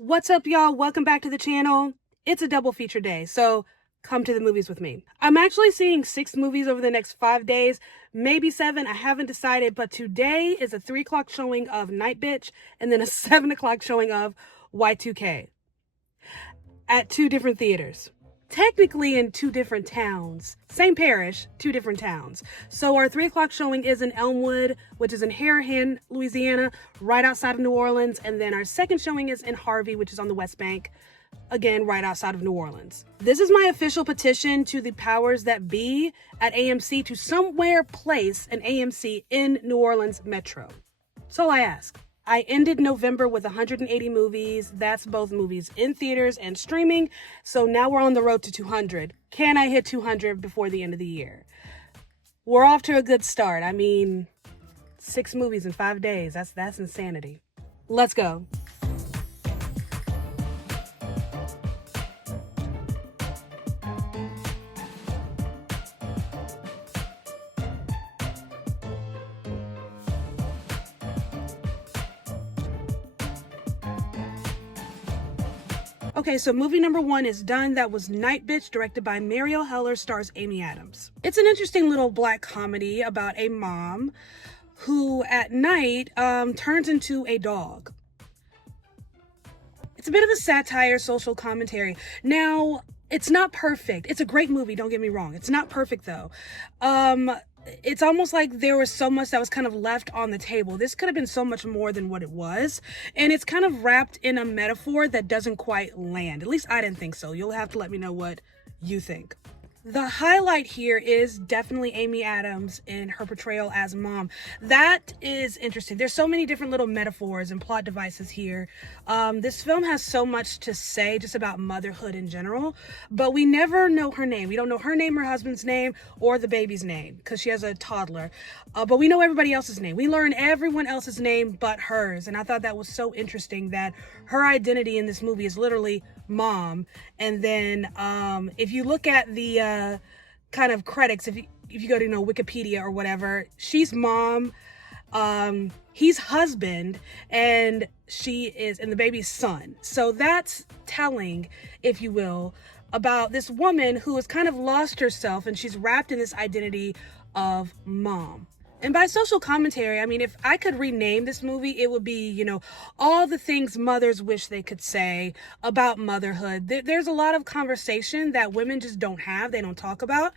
What's up, y'all? Welcome back to the channel. It's a double feature day, so come to the movies with me. I'm actually seeing 6 movies over the next 5 days, maybe 7. I haven't decided, but today is a 3 o'clock showing of Nightbitch and then a 7 o'clock showing of Y2K at 2 different theaters. Technically in 2 different towns. Same parish, 2 different towns. So our 3 o'clock showing is in Elmwood, which is in Harahan, Louisiana, right outside of New Orleans. And then our second showing is in Harvey, which is on the West Bank, again, right outside of New Orleans. This is my official petition to the powers that be at AMC to somewhere place an AMC in New Orleans Metro. That's all I ask. I ended November with 180 movies. That's both movies in theaters and streaming. So now we're on the road to 200. Can I hit 200 before the end of the year? We're off to a good start. I mean, 6 movies in 5 days. That's insanity. Let's go. Okay, so movie number 1 is done. That was Nightbitch, directed by Mariel Heller, stars Amy Adams. It's an interesting little black comedy about a mom who at night turns into a dog. It's a bit of a satire, social commentary. Now, it's not perfect. It's a great movie, don't get me wrong. It's not perfect though. It's almost like there was so much that was kind of left on the table. This could have been so much more than what it was. And it's kind of wrapped in a metaphor that doesn't quite land. At least I didn't think so. You'll have to let me know what you think. The highlight here is definitely Amy Adams in her portrayal as mom. That is interesting. There's so many different little metaphors and plot devices here. This film has so much to say just about motherhood in general, but we never know her name. We don't know her name, her husband's name, or the baby's name because she has a toddler. But we know everybody else's name. We learn everyone else's name but hers. And I thought that was so interesting that her identity in this movie is literally mom. And then if you look at the kind of credits, if you go to Wikipedia or whatever, she's mom, he's husband, and the baby's son. So that's telling, if you will, about this woman who has kind of lost herself and she's wrapped in this identity of mom. And by social commentary, I mean, if I could rename this movie, it would be, all the things mothers wish they could say about motherhood. There's a lot of conversation that women just don't have, they don't talk about,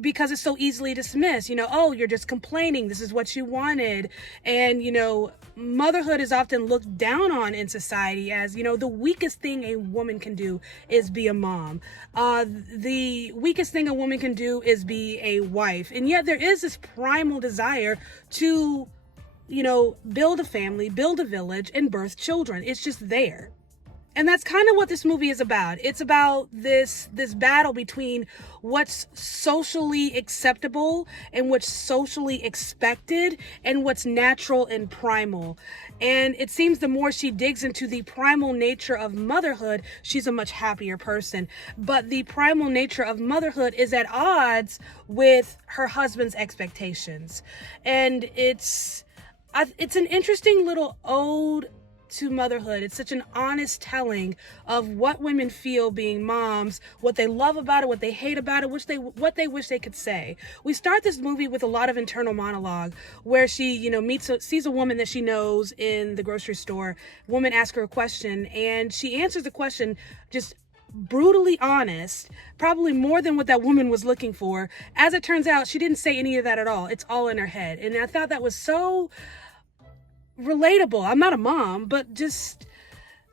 because it's so easily dismissed. Oh, you're just complaining, this is what you wanted. And, motherhood is often looked down on in society as, the weakest thing a woman can do is be a mom. The weakest thing a woman can do is be a wife. And yet there is this primal desire to, build a family, build a village, and birth children. It's just there. And that's kind of what this movie is about. It's about this battle between what's socially acceptable and what's socially expected and what's natural and primal. And it seems the more she digs into the primal nature of motherhood, she's a much happier person. But the primal nature of motherhood is at odds with her husband's expectations. And it's an interesting little ode to motherhood. It's such an honest telling of what women feel being moms, what they love about it, what they hate about it, what they wish they could say. We start this movie with a lot of internal monologue where she, sees a woman that she knows in the grocery store. Woman asks her a question and she answers the question just brutally honest, probably more than what that woman was looking for. As it turns out, she didn't say any of that at all. It's all in her head. And I thought that was so relatable. I'm not a mom, but just,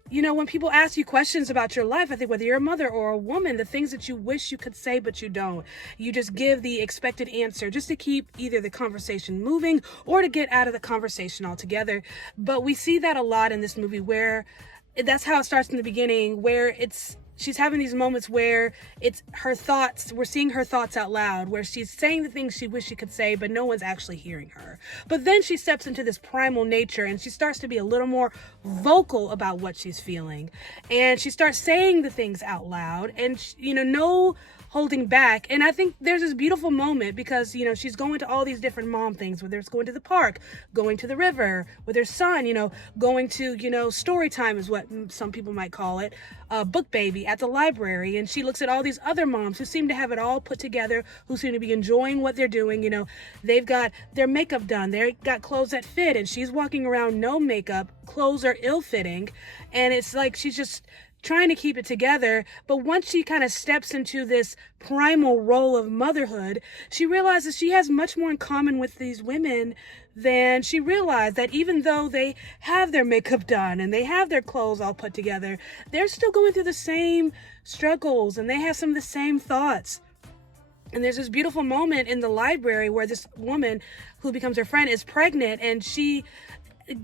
when people ask you questions about your life, I think whether you're a mother or a woman, the things that you wish you could say but you don't, you just give the expected answer just to keep either the conversation moving or to get out of the conversation altogether. But we see that a lot in this movie where that's how it starts in the beginning, where she's having these moments where it's her thoughts, we're seeing her thoughts out loud, where she's saying the things she wishes she could say, but no one's actually hearing her. But then she steps into this primal nature and she starts to be a little more vocal about what she's feeling. And she starts saying the things out loud and, no holding back. And I think there's this beautiful moment because, you know, she's going to all these different mom things, whether it's going to the park, going to the river with her son, you know, going to, you know, story time is what some people might call it, book baby at the library. And she looks at all these other moms who seem to have it all put together, who seem to be enjoying what they're doing. You know, they've got their makeup done, they've got clothes that fit, and she's walking around no makeup, clothes are ill-fitting, and it's like she's just trying to keep it together. But once she kind of steps into this primal role of motherhood, she realizes she has much more in common with these women than she realized. That even though they have their makeup done and they have their clothes all put together, they're still going through the same struggles and they have some of the same thoughts. And there's this beautiful moment in the library where this woman who becomes her friend is pregnant, and she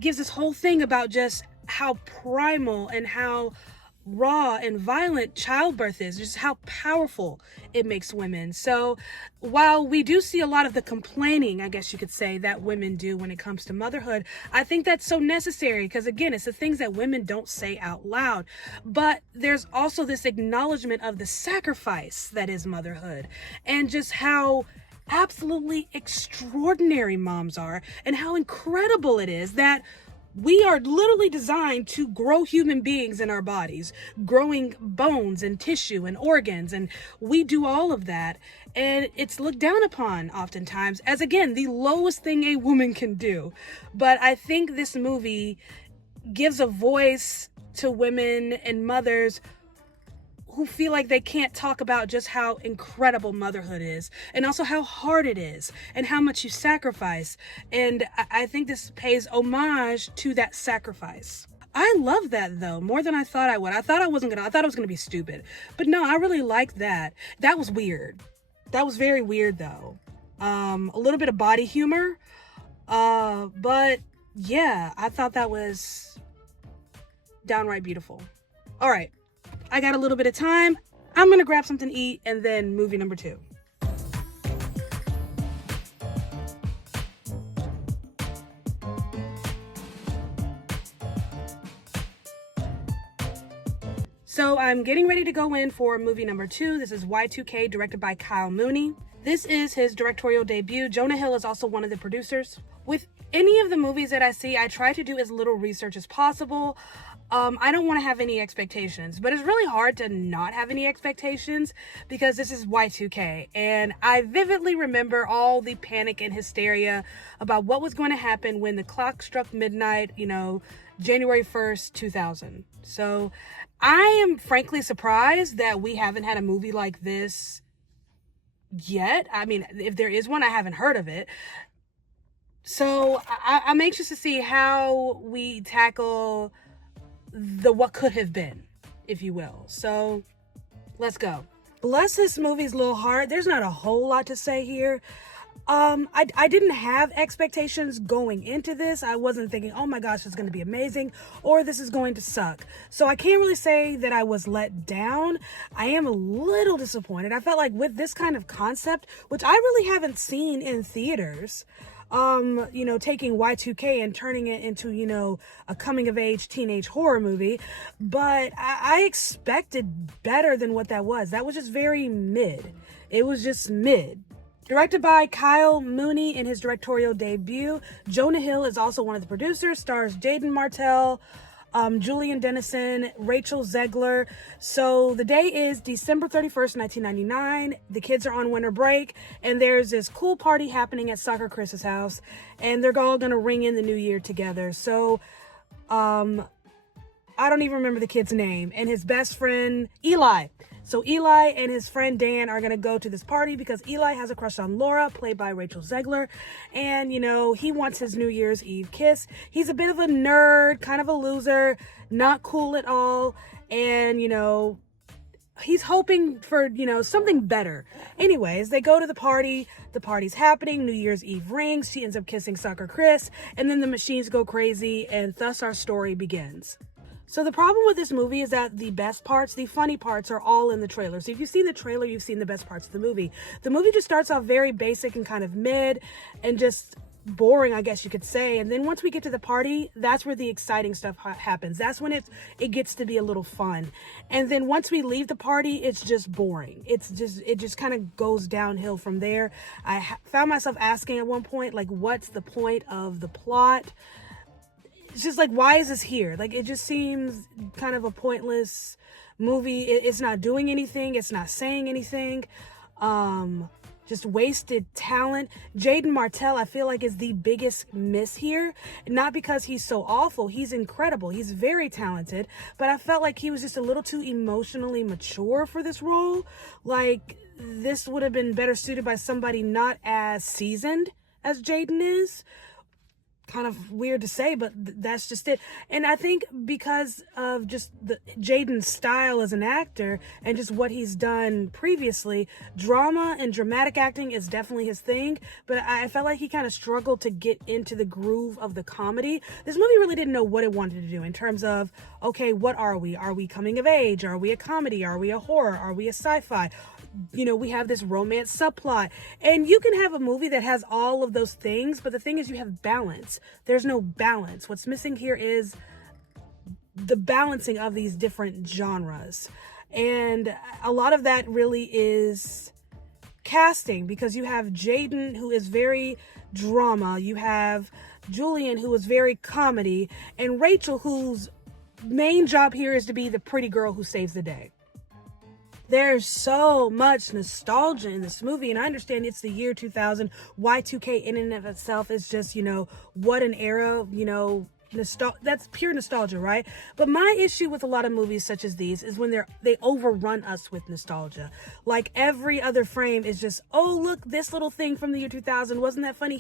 gives this whole thing about just how primal and how raw and violent childbirth is, just how powerful it makes women. So while we do see a lot of the complaining, I guess you could say, that women do when it comes to motherhood, I think that's so necessary because, again, it's the things that women don't say out loud. But there's also this acknowledgement of the sacrifice that is motherhood and just how absolutely extraordinary moms are and how incredible it is that we are literally designed to grow human beings in our bodies, growing bones and tissue and organs, and we do all of that. And it's looked down upon oftentimes as, again, the lowest thing a woman can do. But I think this movie gives a voice to women and mothers who feel like they can't talk about just how incredible motherhood is, and also how hard it is, and how much you sacrifice. And I think this pays homage to that sacrifice. I love that though, more than I thought I would. I thought it was gonna be stupid. But no, I really liked that. That was weird. That was very weird though. A little bit of body humor. But yeah, I thought that was downright beautiful. All right. I got a little bit of time. I'm gonna grab something to eat and then movie number 2. So I'm getting ready to go in for movie number 2. This is Y2K, directed by Kyle Mooney. This is his directorial debut. Jonah Hill is also one of the producers. With any of the movies that I see, I try to do as little research as possible. I don't want to have any expectations, but it's really hard to not have any expectations because this is Y2K. And I vividly remember all the panic and hysteria about what was going to happen when the clock struck midnight, you know, January 1st, 2000. So I am frankly surprised that we haven't had a movie like this yet. I mean, if there is one, I haven't heard of it. So I'm anxious to see how we tackle the what could have been, if you will. So let's go. Bless this movie's little heart. There's not a whole lot to say here. I didn't have expectations going into this. I wasn't thinking, oh my gosh, it's going to be amazing or this is going to suck. So I can't really say that I was let down. I am a little disappointed. I felt like with this kind of concept, which I really haven't seen in theaters, you know, taking Y2K and turning it into, you know, a coming of age teenage horror movie. But I expected better than what that was. That was just very mid. It was just mid. Directed by Kyle Mooney in his directorial debut. Jonah Hill is also one of the producers. Stars Jaden Martell, Julian Dennison, Rachel Zegler. So the day is December 31st, 1999. The kids are on winter break, and there's this cool party happening at Soccer Chris's house, and they're all gonna ring in the new year together. So, I don't even remember the kid's name, and his best friend, Eli. So Eli and his friend Dan are going to go to this party because Eli has a crush on Laura, played by Rachel Zegler. And, you know, he wants his New Year's Eve kiss. He's a bit of a nerd, kind of a loser, not cool at all. And, you know, he's hoping for, you know, something better. Anyways, they go to the party. The party's happening. New Year's Eve rings. She ends up kissing Soccer Chris. And then the machines go crazy. And thus our story begins. So the problem with this movie is that the best parts, the funny parts, are all in the trailer. So if you've seen the trailer, you've seen the best parts of the movie. The movie just starts off very basic and kind of mid, and just boring, I guess you could say. And then once we get to the party, that's where the exciting stuff happens. That's when it gets to be a little fun. And then once we leave the party, it's just boring. It just kind of goes downhill from there. I found myself asking at one point, like, what's the point of the plot? It's just like, why is this here? Like, it just seems kind of a pointless movie. It's not doing anything. It's not saying anything. Just wasted talent. Jaden Martell, I feel like, is the biggest miss here. Not because he's so awful. He's incredible. He's very talented. But I felt like he was just a little too emotionally mature for this role. Like, this would have been better suited by somebody not as seasoned as Jaden is. Kind of weird to say, but that's just it. And I think because of just Jaden's style as an actor and just what he's done previously, drama and dramatic acting is definitely his thing. But I felt like he kind of struggled to get into the groove of the comedy. This movie really didn't know what it wanted to do in terms of, okay, what are we? Are we coming of age? Are we a comedy? Are we a horror? Are we a sci-fi? You know, we have this romance subplot, and you can have a movie that has all of those things, but the thing is, you have balance. There's no balance. What's missing here is the balancing of these different genres, and a lot of that really is casting, because you have Jaden, who is very drama, you have Julian, who is very comedy, and Rachel, whose main job here is to be the pretty girl who saves the day. There's so much nostalgia in this movie, and I understand it's the year 2000. Y2K in and of itself is just, you know, what an era, you know, that's pure nostalgia, right? But my issue with a lot of movies such as these is when they overrun us with nostalgia. Like, every other frame is just, oh, look, this little thing from the year 2000, wasn't that funny?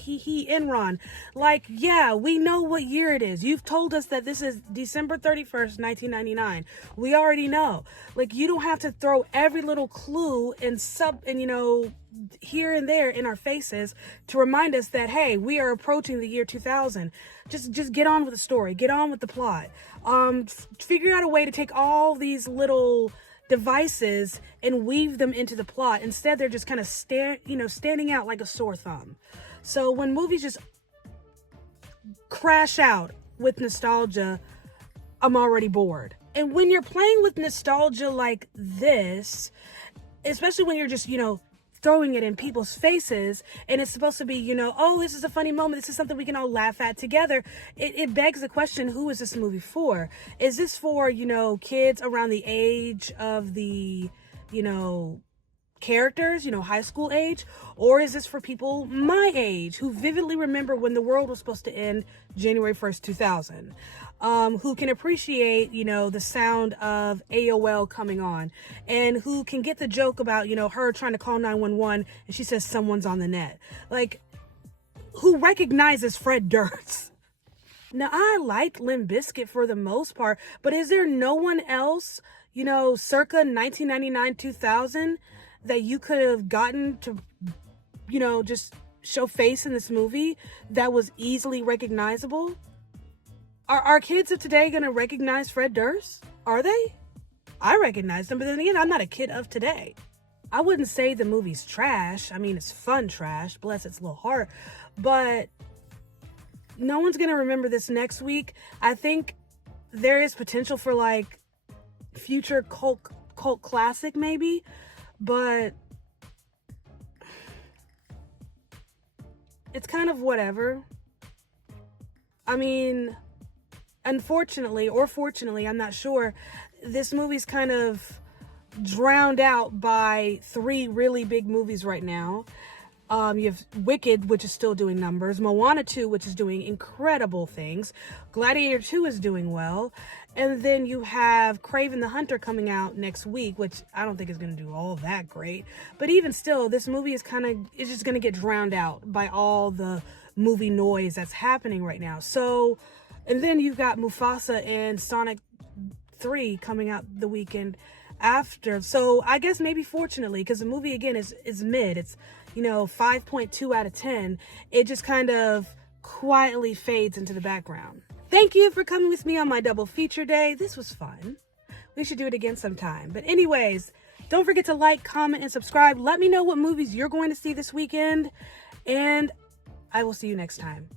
Enron. Like, yeah, we know what year it is. You've told us that this is December 31st, 1999. We already know. Like, you don't have to throw every little clue and you know, here and there in our faces to remind us that, hey, we are approaching the year 2000. Just get on with the story, get on with the plot. Figure out a way to take all these little devices and weave them into the plot. Instead, they're just kind of standing out like a sore thumb. So when movies just crash out with nostalgia, I'm already bored. And when you're playing with nostalgia like this, especially when you're just, you know, throwing it in people's faces, and it's supposed to be, you know, oh, this is a funny moment, this is something we can all laugh at together, it begs the question, who is this movie for? Is this for, you know, kids around the age of the, you know, characters, you know, high school age? Or is this for people my age who vividly remember when the world was supposed to end January 1st, 2000? Who can appreciate, you know, the sound of AOL coming on, and who can get the joke about, you know, her trying to call 911 and she says someone's on the net. Like, who recognizes Fred Durst? Now, I liked Limp Bizkit for the most part, but is there no one else, you know, circa 1999, 2000 that you could have gotten to, you know, just show face in this movie that was easily recognizable? Are our kids of today going to recognize Fred Durst? Are they? I recognize him, but then again, I'm not a kid of today. I wouldn't say the movie's trash. I mean, it's fun trash, bless its little heart, but no one's going to remember this next week. I think there is potential for, like, future cult classic maybe, but it's kind of whatever. I mean, unfortunately, or fortunately, I'm not sure, this movie's kind of drowned out by 3 really big movies right now. You have Wicked, which is still doing numbers, Moana 2, which is doing incredible things, Gladiator 2 is doing well, and then you have Kraven the Hunter coming out next week, which I don't think is going to do all that great, but even still, this movie is just going to get drowned out by all the movie noise that's happening right now. So, and then you've got Mufasa and Sonic 3 coming out the weekend after. So I guess maybe fortunately, because the movie again is mid, it's, you know, 5.2 out of 10, it just kind of quietly fades into the background. Thank you for coming with me on my double feature day. This was fun. We should do it again sometime. But anyways, don't forget to like, comment, and subscribe. Let me know what movies you're going to see this weekend, and I will see you next time.